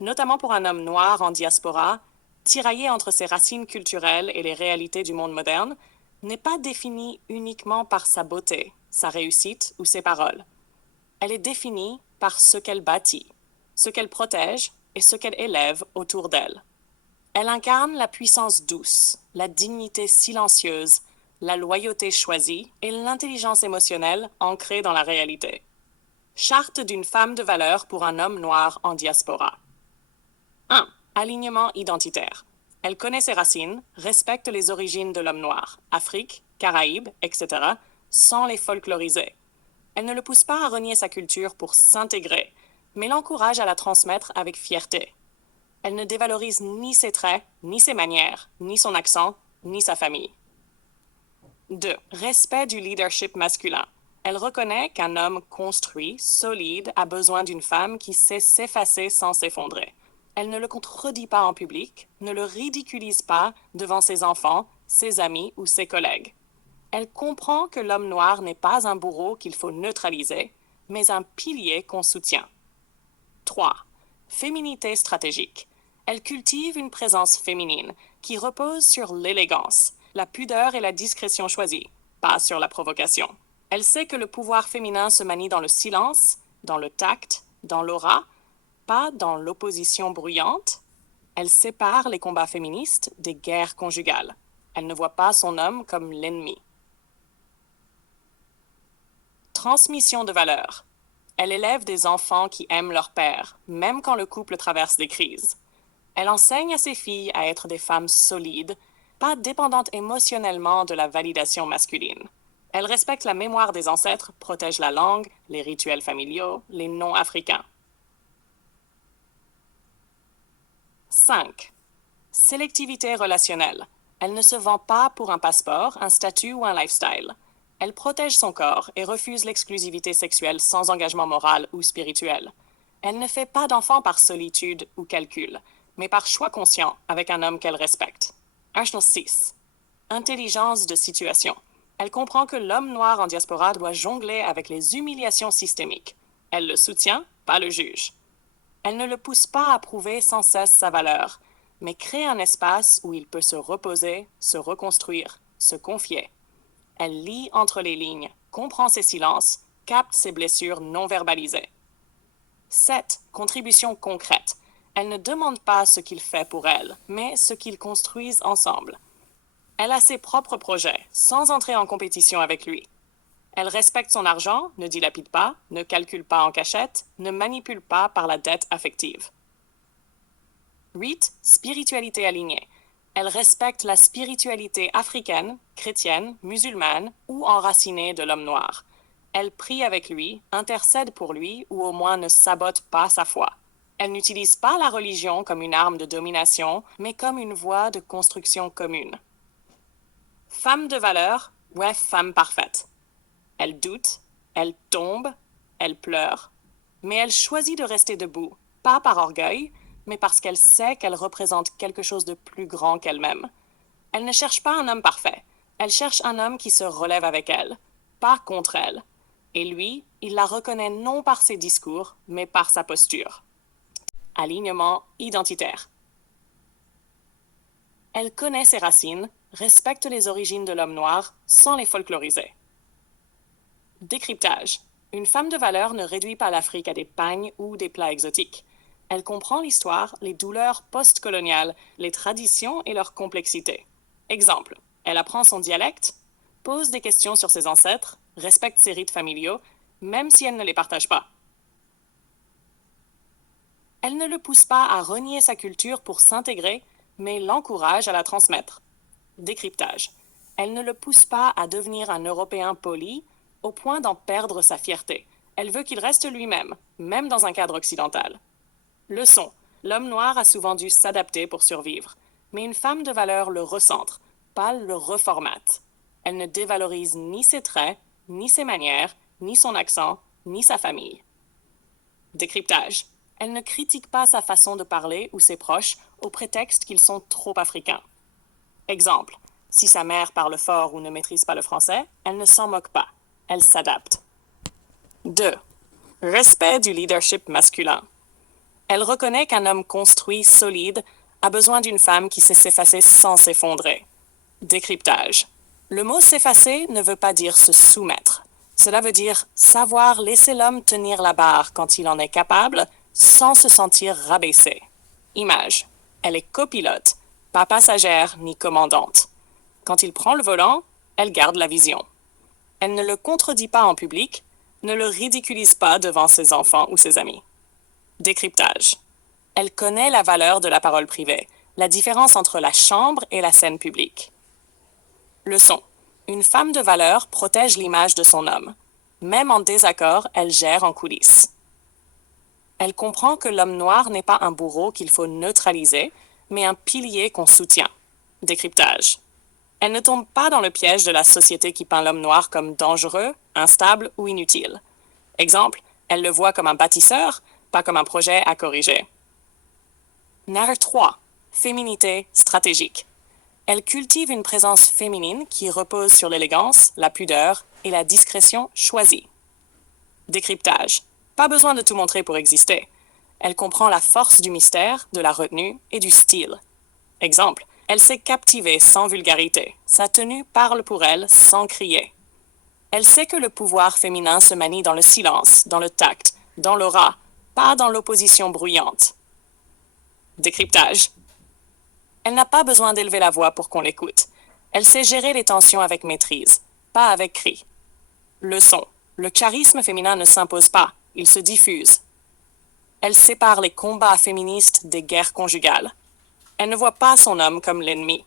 notamment pour un homme noir en diaspora, tiraillé entre ses racines culturelles et les réalités du monde moderne, n'est pas définie uniquement par sa beauté, sa réussite ou ses paroles. Elle est définie par ce qu'elle bâtit, ce qu'elle protège et ce qu'elle élève autour d'elle. Elle incarne la puissance douce, la dignité silencieuse, la loyauté choisie et l'intelligence émotionnelle ancrée dans la réalité. Charte d'une femme de valeur pour un homme noir en diaspora. 1. Alignement identitaire. Elle connaît ses racines, respecte les origines de l'homme noir, Afrique, Caraïbes, etc., sans les folkloriser. Elle ne le pousse pas à renier sa culture pour s'intégrer, mais l'encourage à la transmettre avec fierté. Elle ne dévalorise ni ses traits, ni ses manières, ni son accent, ni sa famille. 2. Respect du leadership masculin. Elle reconnaît qu'un homme construit, solide, a besoin d'une femme qui sait s'effacer sans s'effondrer. Elle ne le contredit pas en public, ne le ridiculise pas devant ses enfants, ses amis ou ses collègues. Elle comprend que l'homme noir n'est pas un bourreau qu'il faut neutraliser, mais un pilier qu'on soutient. 3. Féminité stratégique. Elle cultive une présence féminine qui repose sur l'élégance, la pudeur et la discrétion choisie, pas sur la provocation. Elle sait que le pouvoir féminin se manie dans le silence, dans le tact, dans l'aura, pas dans l'opposition bruyante. Elle sépare les combats féministes des guerres conjugales. Elle ne voit pas son homme comme l'ennemi. Transmission de valeurs. Elle élève des enfants qui aiment leur père, même quand le couple traverse des crises. Elle enseigne à ses filles à être des femmes solides, pas dépendantes émotionnellement de la validation masculine. Elle respecte la mémoire des ancêtres, protège la langue, les rituels familiaux, les noms africains. 5. Sélectivité relationnelle. Elle ne se vend pas pour un passeport, un statut ou un lifestyle. Elle protège son corps et refuse l'exclusivité sexuelle sans engagement moral ou spirituel. Elle ne fait pas d'enfant par solitude ou calcul, mais par choix conscient avec un homme qu'elle respecte. 6. Intelligence de situation. Elle comprend que l'homme noir en diaspora doit jongler avec les humiliations systémiques. Elle le soutient, pas le juge. Elle ne le pousse pas à prouver sans cesse sa valeur, mais crée un espace où il peut se reposer, se reconstruire, se confier. Elle lit entre les lignes, comprend ses silences, capte ses blessures non verbalisées. 7. Contribution concrète. Elle ne demande pas ce qu'il fait pour elle, mais ce qu'ils construisent ensemble. Elle a ses propres projets, sans entrer en compétition avec lui. Elle respecte son argent, ne dilapide pas, ne calcule pas en cachette, ne manipule pas par la dette affective. 8. Spiritualité alignée. Elle respecte la spiritualité africaine, chrétienne, musulmane ou enracinée de l'homme noir. Elle prie avec lui, intercède pour lui ou au moins ne sabote pas sa foi. Elle n'utilise pas la religion comme une arme de domination, mais comme une voie de construction commune. Femme de valeur, ouais, femme parfaite. Elle doute, elle tombe, elle pleure, mais elle choisit de rester debout, pas par orgueil, mais parce qu'elle sait qu'elle représente quelque chose de plus grand qu'elle-même. Elle ne cherche pas un homme parfait, elle cherche un homme qui se relève avec elle, pas contre elle. Et lui, il la reconnaît non par ses discours, mais par sa posture. Alignement identitaire. Elle connaît ses racines, respecte les origines de l'homme noir sans les folkloriser. Décryptage. Une femme de valeur ne réduit pas l'Afrique à des pagnes ou des plats exotiques. Elle comprend l'histoire, les douleurs post-coloniales, les traditions et leur complexité. Exemple, elle apprend son dialecte, pose des questions sur ses ancêtres, respecte ses rites familiaux, même si elle ne les partage pas. Elle ne le pousse pas à renier sa culture pour s'intégrer, mais l'encourage à la transmettre. Décryptage. Elle ne le pousse pas à devenir un Européen poli, au point d'en perdre sa fierté. Elle veut qu'il reste lui-même, même dans un cadre occidental. Leçon. L'homme noir a souvent dû s'adapter pour survivre, mais une femme de valeur le recentre, pas le reformate. Elle ne dévalorise ni ses traits, ni ses manières, ni son accent, ni sa famille. Décryptage. Elle ne critique pas sa façon de parler ou ses proches au prétexte qu'ils sont trop africains. Exemple. Si sa mère parle fort ou ne maîtrise pas le français, elle ne s'en moque pas. Elle s'adapte. 2. Respect du leadership masculin. Elle reconnaît qu'un homme construit, solide, a besoin d'une femme qui sait s'effacer sans s'effondrer. Décryptage. Le mot s'effacer ne veut pas dire se soumettre. Cela veut dire savoir laisser l'homme tenir la barre quand il en est capable, sans se sentir rabaissé. Image. Elle est copilote, pas passagère ni commandante. Quand il prend le volant, elle garde la vision. Elle ne le contredit pas en public, ne le ridiculise pas devant ses enfants ou ses amis. Décryptage. Elle connaît la valeur de la parole privée, la différence entre la chambre et la scène publique. Leçon. Une femme de valeur protège l'image de son homme. Même en désaccord, elle gère en coulisses. Elle comprend que l'homme noir n'est pas un bourreau qu'il faut neutraliser, mais un pilier qu'on soutient. Décryptage. Elle ne tombe pas dans le piège de la société qui peint l'homme noir comme dangereux, instable ou inutile. Exemple, elle le voit comme un bâtisseur, pas comme un projet à corriger. Narre 3. Féminité stratégique. Elle cultive une présence féminine qui repose sur l'élégance, la pudeur et la discrétion choisie. Décryptage. Pas besoin de tout montrer pour exister. Elle comprend la force du mystère, de la retenue et du style. Exemple, elle sait captiver sans vulgarité. Sa tenue parle pour elle sans crier. Elle sait que le pouvoir féminin se manie dans le silence, dans le tact, dans l'aura, pas dans l'opposition bruyante. Décryptage. Elle n'a pas besoin d'élever la voix pour qu'on l'écoute. Elle sait gérer les tensions avec maîtrise, pas avec cri. Leçon. Le charisme féminin ne s'impose pas, il se diffuse. Elle sépare les combats féministes des guerres conjugales. Elle ne voit pas son homme comme l'ennemi.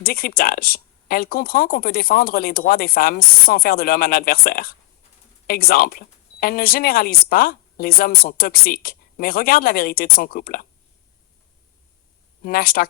Décryptage. Elle comprend qu'on peut défendre les droits des femmes sans faire de l'homme un adversaire. Exemple. Elle ne généralise pas, les hommes sont toxiques, mais regarde la vérité de son couple. Nashtag